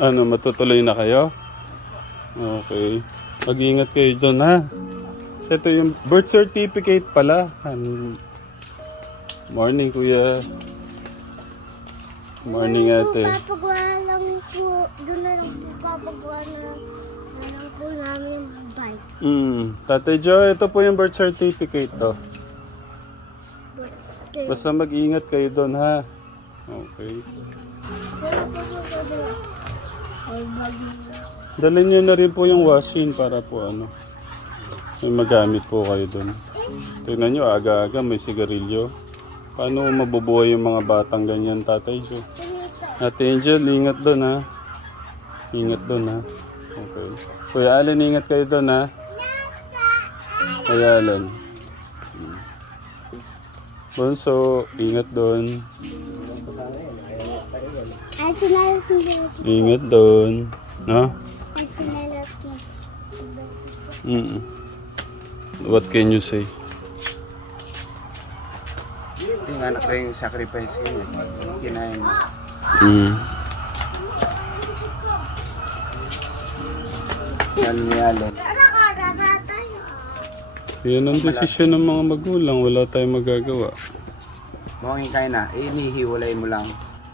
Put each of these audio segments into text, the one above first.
Ano, matutuloy na kayo? Okay. Mag-iingat kayo doon ha. Ito yung birth certificate pala. Morning kuya. Morning ate. Papagawa lang po, doon na lang po papagawa na, na lang po namin yung bike. Mm. Tatay Joe, ito po yung birth certificate to. Basta mag-ingat kayo doon ha. Okay. Dalhin nyo na rin po yung washing para po ano. May magamit po kayo doon. Tingnan nyo, aga-aga may sigarilyo. Paano mabubuhay yung mga batang ganyan, Tatay Joe? Ate Angel, ingat doon ha. Ingat doon ha. Okay. Kuya Allen, ingat kayo doon ha. Kuya Allen. Hmm. Bonso, ingat doon. Ingat doon. No? Niya. Mm What can you say? Yung anak ko yung sacrifice ko yun. Kinain. Mm. Yan ni Allen. Tara ka, tara tayo. Yan ang desisyon ng mga magulang. Wala tayong magagawa. Mawangin kayo na. Eh, inihiwalay mo lang.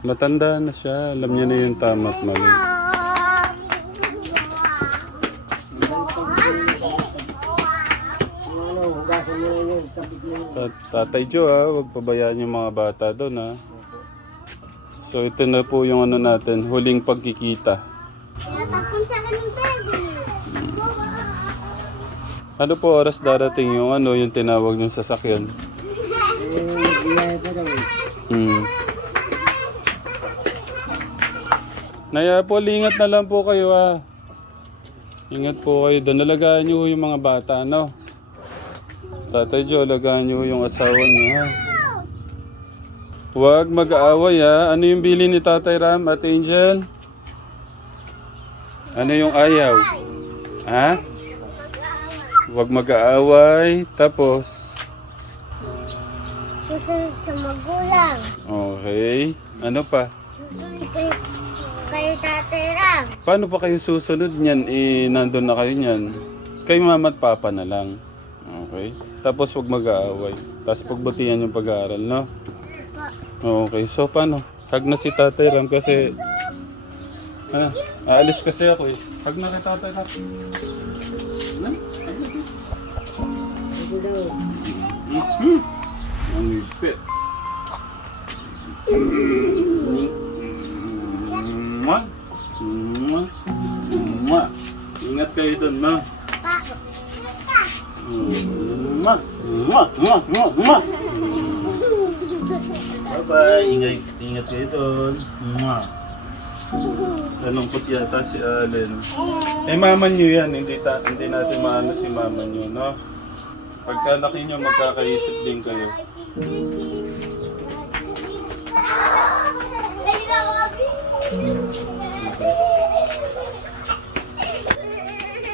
Matanda na siya. Alam niya na yung tama at mali. Tat- Tatay Joe ha, huwag pabayaan yung mga bata doon ha. So ito na po yung ano natin, huling pagkikita. Natapon sa baby. Ano po oras darating yung ano, yung tinawag ng sasakyan? Hmm. Naya po, ingat na lang po kayo ha. Ingat po kayo doon. Alagaan niyo yung mga bata, no? Tatay Joe, alagaan niyo yung asawa niyo, ha? Huwag mag-aaway, ha? Ano yung bili ni Tatay Ram at Angel? Ano yung ayaw? Ha? Huwag mag-aaway. Tapos, Susunod sa magulang. okay. Ano pa? Susunod kay, kay Tatay Ram. Paano pa kayo susunod niyan? Eh, nandun na kayo niyan. Kay mama at papa na lang. Okay. Tapos huwag mag-aaway. Tapos pagbutihan yung pag-aaral, no? Okay. So, paano? Hag na si Tatay Ram kasi... Ha? Aalis kasi ako eh. Hag na kay Tatay Ram. Ano? Mhm. Ang higpit. Mwah. Mwah. Mwah. Ingat kayo doon, ma. Mwah. Mwah. Mwah. Mwah. Mwah. Bye-bye. Ingat, ingat kayo doon. Mwah. Nalungkot yata si Allen. Eh, mama niyo yan. Hindi, ta hindi natin maano si mama niyo, no? Pagkalaki niyo, magkakaisip din kayo.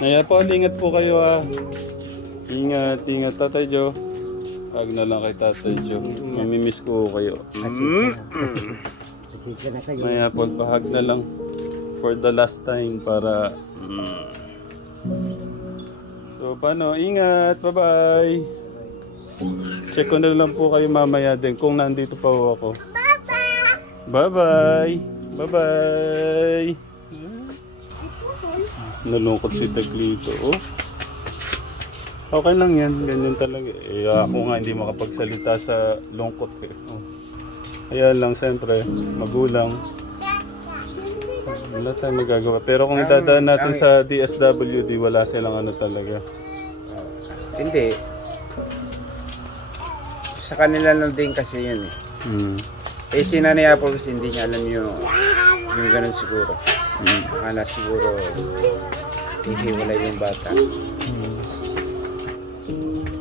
Naya po, ingat po kayo ha. Ingat, ingat Tatay Joe. Huwag na lang kay Tatay Joe. Mamimiss ko kayo. Mm. Naya po, pahag na lang. For the last time para... Mm. So, paano? Ingat. Bye-bye. Check ko na lang po kayo mamaya din kung nandito pa ako. Bye-bye. Bye-bye. Nalungkot si Taglito. Oh. Okay lang yan. Ganyan talaga. Eh, ako nga hindi makapagsalita sa lungkot. Eh. Oh. Kaya lang, siyempre, magulang. Wala tayong magagawa. Pero kung dadaan natin sa DSWD, wala silang ano talaga. Hindi. Sa kanila lang din kasi yun eh. Hmm. Eh si Nanay Apple kasi hindi niya alam yung, yung ganun siguro. Hmm. Akala siguro hihiwalay yung bata.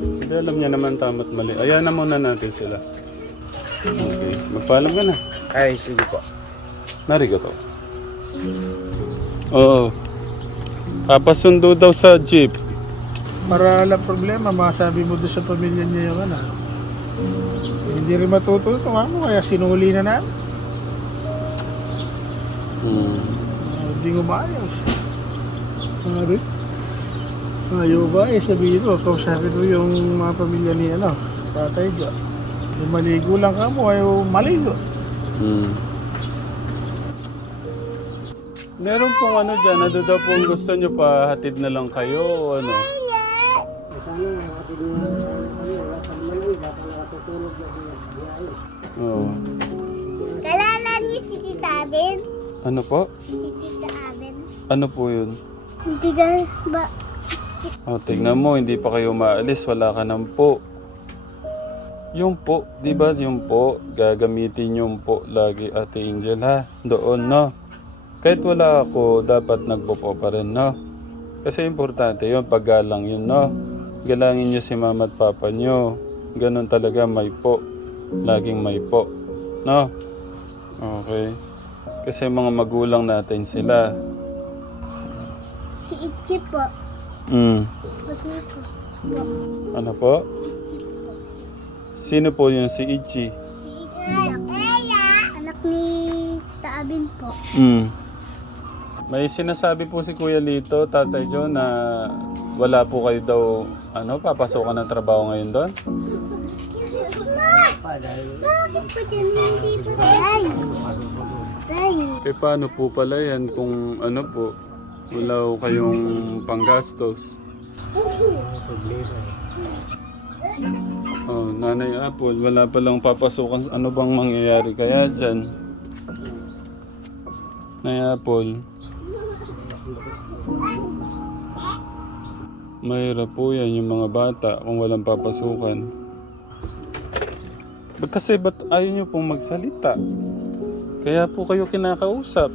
Hindi alam niya naman tama't mali. Ayan na muna natin sila. Okay. Magpaalam ka na. Ay, sige po. Narigo to. Oo. Papasundo daw sa jeep. Para walang problema, masabi mo doon sa pamilya niya yung ano. Hindi rin matututo, ano, kaya sinuli na namin. Hmm. Hindi umayos. Sabi, ayaw ba eh, sabihin mo, kausapin mo yung mga pamilya ni ano, tatay ko. Yung maligo lang ka mo, ayaw maligo. Hmm. Meron pong ano dyan, ano daw pong gusto nyo pa hatid na lang kayo o ano? Oo. Kalala niyo si Tita Aben? Ano po? Si? Ano po yun? Hindi ka ba? O, tingnan mo, hindi pa kayo maalis, wala ka ng po. Yung po, di ba yung po, gagamitin yung po lagi Ate Angel ha? Doon, no? Kahit wala ako, dapat nagpo-po pa rin, no? Kasi importante yun, paggalang yun, no? Galangin niyo si mama at papa niyo. Ganun talaga, may po. Laging may po. No? Okay. Kasi mga magulang natin sila. Si Ichi po. Mm. Pati po. Ano po? Si Ichi po. Sino po yung si Ichi? Si Ichi. Anak ni Tita Aben po. Mm. May sinasabi po si Kuya Lito, Tatay John, na wala po kayo daw, ano, papasukan ng trabaho ngayon doon? Bakit po dyan nandito? Tay! Tay! Eh, paano po pala yan kung, ano po, wala kayong panggastos? Oh, Nanay Apple, wala palang papasukan. Ano bang mangyayari kaya dyan? Nanay Apple. Mahirap po yan yung mga bata kung walang papasukan. Ba't kasi ba't ayaw nyo pong magsalita? Kaya po kayo kinakausap.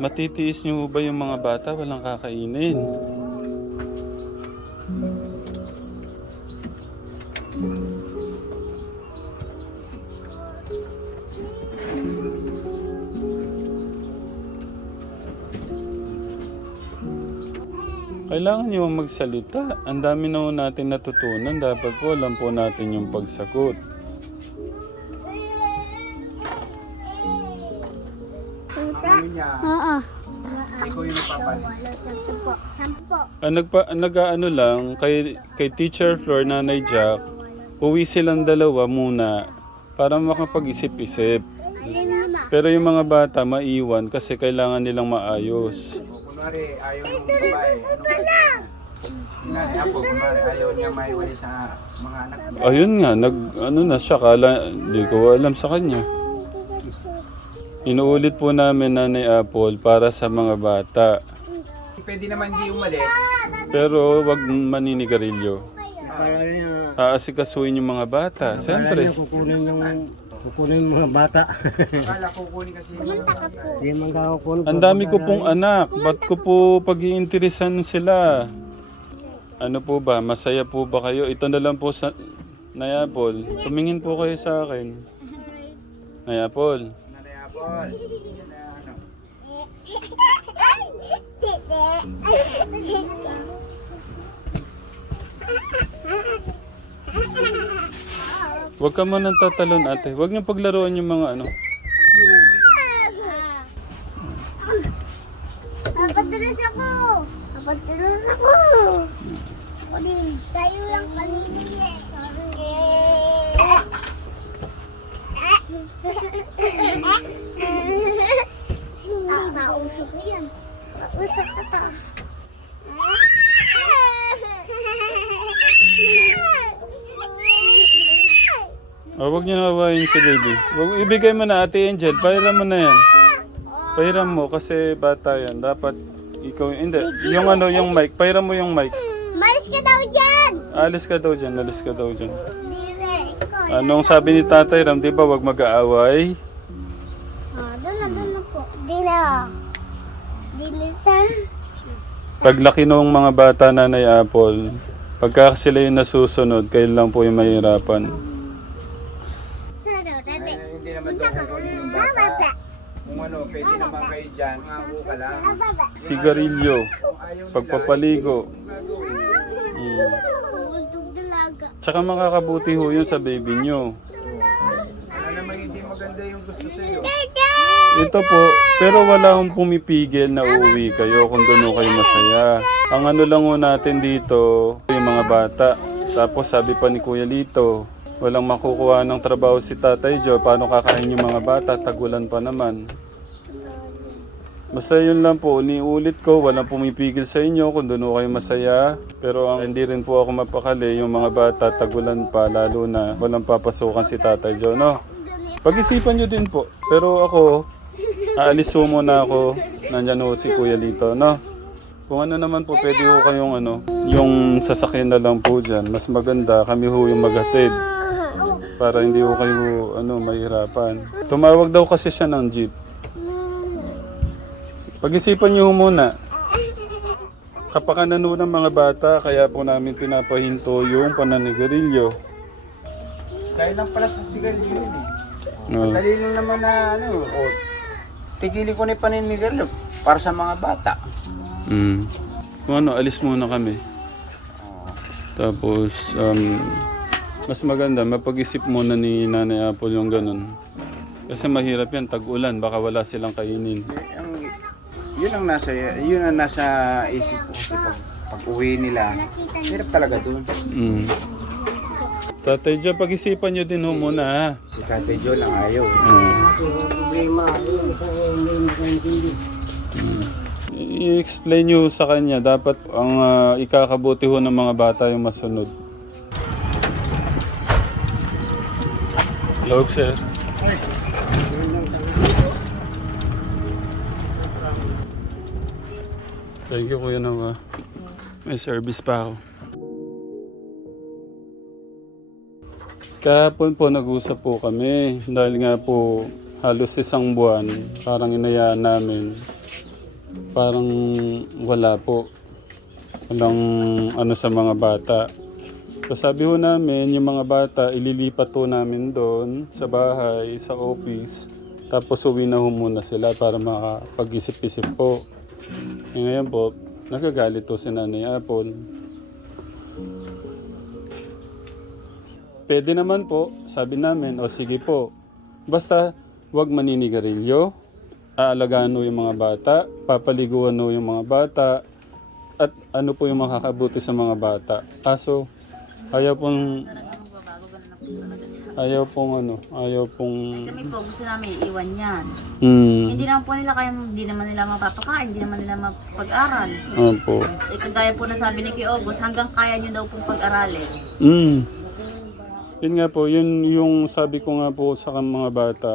Matitiis nyo ba yung mga bata walang kakainin? Kailangan nyo magsalita. Ang dami na natin natutunan. Dapat po alam po natin yung pagsagot. Ikaw yung napapalis. Wala, sampu po. Sampu po. Ah, nagpa, nag-ano lang, kay, kay Teacher Floor, Nanay Jack, uwi silang dalawa muna para makapag-isip-isip. Pero yung mga bata maiwan kasi kailangan nilang maayos. Kunwari, ayaw ng babae. Ano ba? Nanay Apo, kunwari, ayaw niya maiwalay sa mga anak niya. Ayun nga, nag, ano na siya, kala, hindi ko alam sa kanya. Inuulit po namin Nanay Apple para sa mga bata. Pwede naman di umalis. Pero wag maninigarilyo. Aasikasuhin yung mga bata, siyempre. kukunin ng kukunin mga bata. Akala kukunin kasi yung mga bata. Hindi man ka kukunin. Ang dami ko pong anak. Ba't ko po pag-iinteresan sila? Ano po ba? Masaya po ba kayo? Ito na lang po sa... Nayapol, tumingin po kayo sa akin. Nayapol. Ano. Huwag ka man tatalon ate. Huwag niyo paglaruan yung mga ano. Oh, huwag niyo nawawain si baby. Huwag, ibigay mo na ate Angel. Pahiram mo na yan. Pahiram mo kasi bata yan. Dapat ikaw, hindi. Yung ano, yung mic. Pahiram mo yung mic. Malis ka daw dyan! Alis ka daw dyan. Alis ka daw dyan. Anong sabi ni Tatay Ram, di ba wag mag-aaway? Ah, doon na, doon na po. Di na. Di na sa... Paglaki ng mga bata na Apple, pagka sila yung nasusunod, kayo lang po yung mahirapan. Kukunin yung bata. Kung ano, pwede naman kayo dyan. Mangako ka lang. Sigarilyo, pagpapaligo. Mm. Tsaka makakabuti ho yun sa baby nyo. Ano naman hindi maganda yung gusto sa'yo? Ito po, pero wala akong pumipigil na uuwi kayo kung doon kayo masaya. Ang ano lang ho natin dito, yung mga bata. Tapos sabi pa ni Kuya Lito, walang makukuha ng trabaho si Tatay Joe. Paano kakain yung mga bata? Tagulan pa naman. Basta yun lang po, niulit ko, walang pumipigil sa inyo kung doon kayo masaya. Pero ang hindi rin po ako mapakali, yung mga bata tagulan pa, lalo na walang papasukan si Tatay Joe, no? Pag-isipan nyo din po. Pero ako, aalis po muna ako. Nandyan ho si Kuya Lito, no? Kung ano naman po, pwede ho kayong ano, yung sasakyan na lang po dyan. Mas maganda, kami ho yung maghatid. Para hindi ho kayo, ano, mahirapan. Tumawag daw kasi siya ng jeep. Pag-isipan ho muna. Kapakanan ho ng mga bata, kaya po namin pinapahinto yung pananigarilyo. Kaya lang pala sa sigarilyo yun eh. No. Dali lang naman na ano, o tigilin ko na yung paninigarilyo para sa mga bata. Mm. Kung ano, alis muna kami. Tapos, um, mas maganda, mapag-isip muna ni Nanay Apple yung ganun. Kasi mahirap yan, tag-ulan, baka wala silang kainin. Eh, ang, yun ang nasa, yun ang nasa isip ko kasi pag, pag uwi nila, hirap talaga doon. Mm. Tatay Jo, pag-isipan nyo din ho muna ha. Si Tatay Joe lang ayaw. Mm. I-explain nyo sa kanya, dapat ang ah, ikakabuti ho ng mga bata yung masunod. Hello, sir. Thank you, Kuya Nawa. May service pa ako. Kahapon po nag-usap po kami dahil nga po halos isang buwan parang inayaan namin parang wala po. Walang ano sa mga bata. So sabi ho namin, yung mga bata, ililipat po namin doon sa bahay, sa office. Tapos uwi na ho muna sila para makapag-isip-isip po. Eh, ngayon po, nagagalit po si Nanay Apple. Pwede naman po, sabi namin, o sige po. Basta, wag maninigarilyo, aalagaan mo yung mga bata, papaliguan mo yung mga bata, at ano po yung makakabuti sa mga bata. Kaso, ayaw pong, ayaw pong ano, ayaw pong, Kami po, gusto namin iwan yan. hmm, Hindi naman po nila kaya, hindi naman nila mapapakain, hindi naman nila mapag-aral. opo. Eh, kagaya po na sabi ni Kuya August, hanggang kaya nyo daw pong pag-aralin. Mm. Yun nga po, yun yung sabi ko nga po sa mga bata,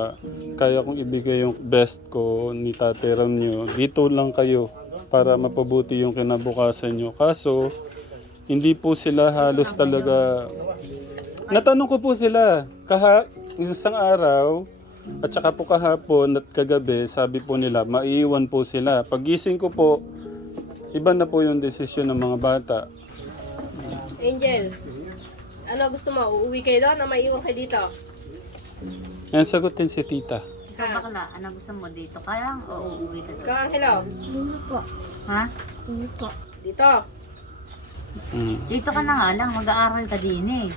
kaya kong ibigay yung best ko ni Tate Ram nyo. Dito lang kayo para mapabuti yung kinabukasan nyo. Kaso, hindi po sila halos talaga... Natanong ko po sila, kaha, isang araw, at saka po kahapon at kagabi, sabi po nila, maiiwan po sila. Pagising ko po, iba na po yung desisyon ng mga bata. Angel, ano gusto mo? Uuwi kayo doon o maiiwan kayo dito? Yan, sagutin si tita. Sa bakla, ano gusto mo dito? Kaya o uuwi ka doon? Ikaw, Angelo, Hindi po. Ha? Hindi po. dito. Mm. Dito ka na nga lang, mag-aaral ka din eh.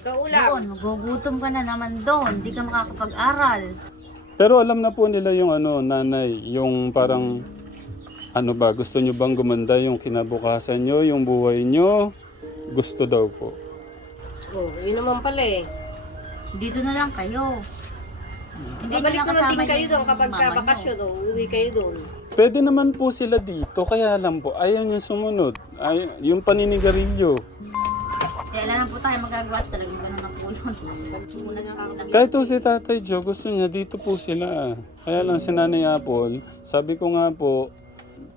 Ikaw, ulam. Doon, magugutom ka na naman doon, hindi ka makakapag-aral. Pero alam na po nila yung ano, nanay, yung parang ano ba, gusto nyo bang gumanda yung kinabukasan nyo, yung buhay nyo? Gusto daw po. Oh, yun naman pala eh. Dito na lang kayo. Hindi Babalik lang na kasama din kayo doon kapag ka bakasyon o uuwi kayo doon. Pwede naman po sila dito, kaya lang po, ayaw nyo sumunod. Ay, yung paninigarilyo. Kaya alam po tayo magagawa talaga ganun na po yun. Muna Kahit po si Tatay Joe, gusto niya dito po sila. Kaya lang si Nanay Apple, sabi ko nga po,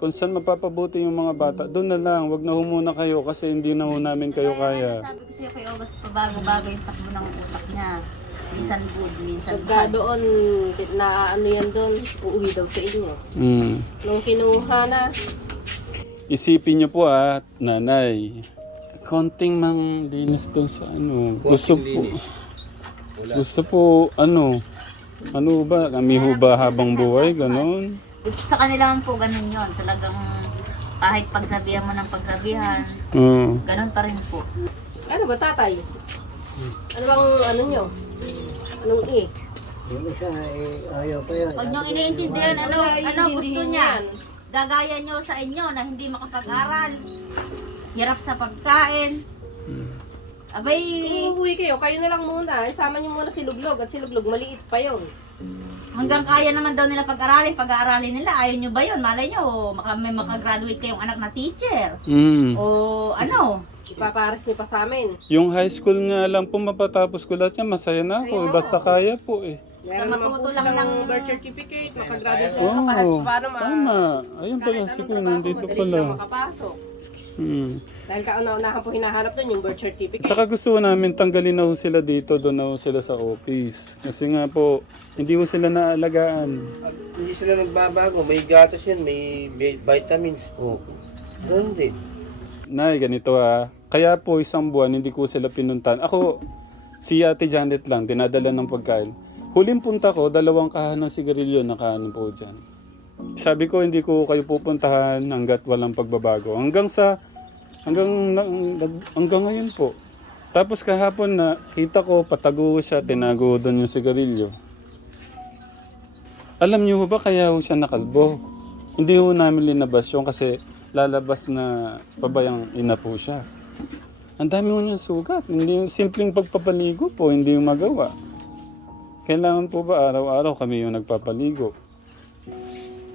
kung saan mapapabuti yung mga bata, doon na lang, wag na humuna kayo kasi hindi na ho namin kayo kaya. Sabi ko siya kay August, pabago-bago yung takbo ng utak niya. Minsan good, minsan Pagka bad. doon, na ano yan doon, uuwi daw sa inyo. Mm. Nung kinuha na, Isipin niyo po ah, nanay. Konting mang linis doon sa ano. Gusto po. Gusto po, ano. Ano ba? Kami ho ba habang buhay? Ganon. Sa kanila man po, ganun yun. Talagang kahit pagsabihan mo ng pagsabihan, Oo. ganun pa rin po. Ano ba, tatay? Ano bang ano nyo? Anong i? Yung isa, eh, ayaw pa yan. Huwag niyong iniintindihan ano, ano gusto niya. yan. Gagaya niyo sa inyo na hindi makapag-aral. Hirap sa pagkain. Abay, Uuwi kayo, kayo na lang muna. Isama niyo muna si Luglog at si Luglog maliit pa yun. hanggang kaya naman daw nila pag-aralin. Pag-aaralin nila, ayaw niyo ba yun? Malay niyo, maka, may makagraduate kayong anak na teacher. Mm. O ano, Ipapares niyo pa sa amin. Yung high school nga lang po mapatapos ko lahat yan, masaya na ako. Basta kaya po eh. Meron matuto lang ng- birth certificate, makagraduate Oo, sila kahit paano ma... tama. Ayun pala, si Kuya nandito madali pala. makapasok. Hmm. Dahil kauna-unahan po hinahanap doon yung birth certificate. Tsaka gusto namin tanggalin na ho sila dito, doon na ho sila sa office. Kasi nga po, hindi ho sila naalagaan. At hindi sila nagbabago. May gatas yan, may, may vitamins. Oh. Doon din. Nay, ganito ah. Kaya po isang buwan hindi ko sila pinuntan. Ako, si Ate Janet lang, dinadala ng pagkain. Huling punta ko, dalawang kahan ng sigarilyo na kahan po dyan. Sabi ko, hindi ko kayo pupuntahan hanggat walang pagbabago. Hanggang sa, hanggang, hanggang ngayon po. Tapos kahapon na, kita ko, patago siya, tinago doon yung sigarilyo. Alam niyo ba kaya ho siya nakalbo? Hindi ho namin linabas yun kasi lalabas na pabayang ina po siya. Ang dami ho niyang sugat. Hindi simpleng pagpapaligo po, hindi yung magawa. Kailangan po ba araw-araw kami yung nagpapaligo?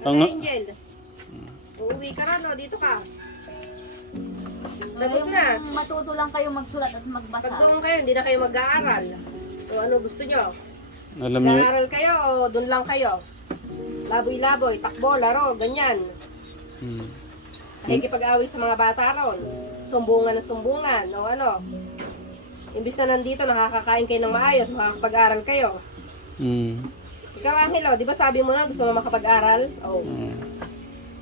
Ano, Ang- Angel? Uuwi ka rin, no? Dito ka. Sagot na. matuto lang kayo magsulat at Pag magbasa. doon kayo, hindi na kayo mag-aaral. O ano gusto nyo? Alam niyo, Mag-aaral kayo o doon lang kayo? Laboy-laboy, takbo, laro, ganyan. Hmm. Nakikipag-away sa mga bata ron. Sumbungan ng sumbungan, o ano. Imbis na nandito, nakakakain kayo ng maayos, makakapag-aral kayo. Hmm. Ikaw, Angelo, di ba sabi mo na gusto mo makapag-aral? Oo. Hmm.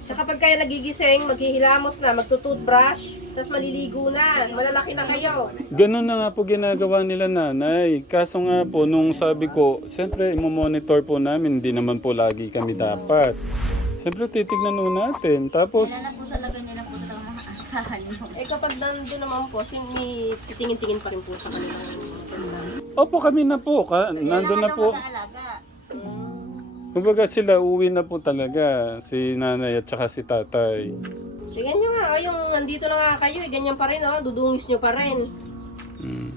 Tsaka pag kayo nagigising, maghihilamos na, magtutoothbrush, tapos maliligo na, malalaki na kayo. Ganun na nga po ginagawa nila nanay. Kaso nga po, nung sabi ko, siyempre imo-monitor po namin, hindi naman po lagi kami dapat. Siyempre titignan po natin. Tapos, Kailan na po talaga nila po talaga maaasahan yun. Eh kapag nandun naman po, sin- may titingin-tingin pa rin po sa kanila. opo kami na po, ka, nandun na po. Mag-aalaga. Kumbaga sila, uwi na po talaga. Si nanay at saka si tatay. Tingnan nyo nga, oh, yung nandito na nga kayo, eh, ganyan pa rin, oh, dudungis nyo pa rin. Hmm.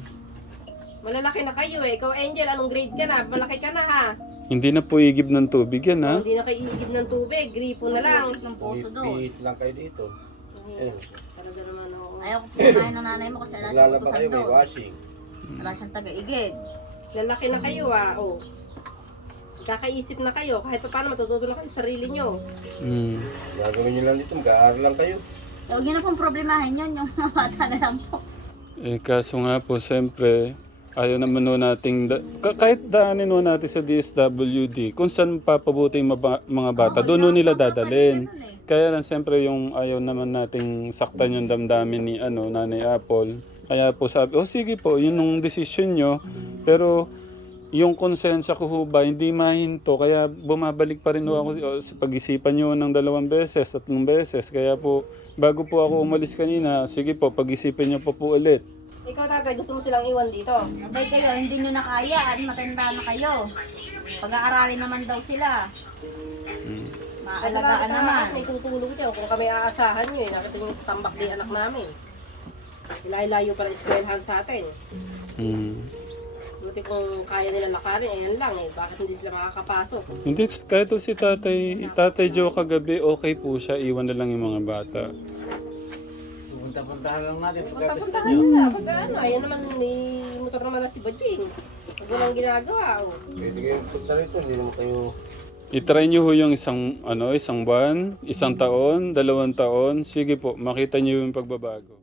Malalaki na kayo eh. Ikaw, Angel, anong grade ka na? Malaki ka na ha. Hindi na po igib ng tubig yan ha. Oh, Hindi na kayo iigib ng tubig, gripo na lang. ng puso doon. Pihit lang kayo dito. Eh, Talaga naman, oh. Ayaw ko pumain ng nanay mo kasi alam ko lalaba utusan kayo, may doon. washing. Wala siyang taga-igid. Lalaki na kayo ah, oh. Kakaisip na kayo, kahit pa paano matututo na kayo sa sarili nyo. Hmm. Gagawin nyo lang dito, mag-aaral lang kayo. Eh, Huwag niyo na pong problemahin yun, yung mga bata na lang po. Eh kaso nga po, siyempre, ayaw naman ho nating, da- ka- kahit daanin ho natin sa DSWD, kung saan papabuti yung maba- mga bata, doon ho nila dadalhin. Kaya lang siyempre yung ayaw naman nating saktan yung damdamin ni ano, Nanay Apple. Kaya po sabi, oh sige po, yun yung decision nyo. Pero yung konsensya ko ho ba, hindi mahinto. Kaya bumabalik pa rin ho ako oh, sa pag-isipan nyo ng dalawang beses, tatlong beses. Kaya po, bago po ako umalis kanina, sige po, pag-isipin nyo po po ulit. Ikaw tatay, gusto mo silang iwan dito. Abay kayo, hindi nyo na kaya at matanda na kayo. Pag-aaralin naman daw sila. Maalagaan naman. May tutulong kayo kung kami aasahan nyo eh. Nakita nyo sa tambak di anak namin. Ilayo pala eskwelahan sa atin. Hmm. Buti kung kaya nila lakarin, ayan lang eh. Bakit hindi sila makakapasok? Hindi, kahit si tatay, tatay Joe kagabi, okay po siya, iwan na lang yung mga bata. Punta-puntahan lang natin. Punta-puntahan nila. Pag ano, ayan naman, may motor naman na si Bajing. Pag walang ginagawa, oh. Pwede kayo punta rito, hindi naman kayo... I-try nyo ho yung isang, ano, isang buwan, isang taon, dalawang taon. Sige po, makita nyo yung pagbabago.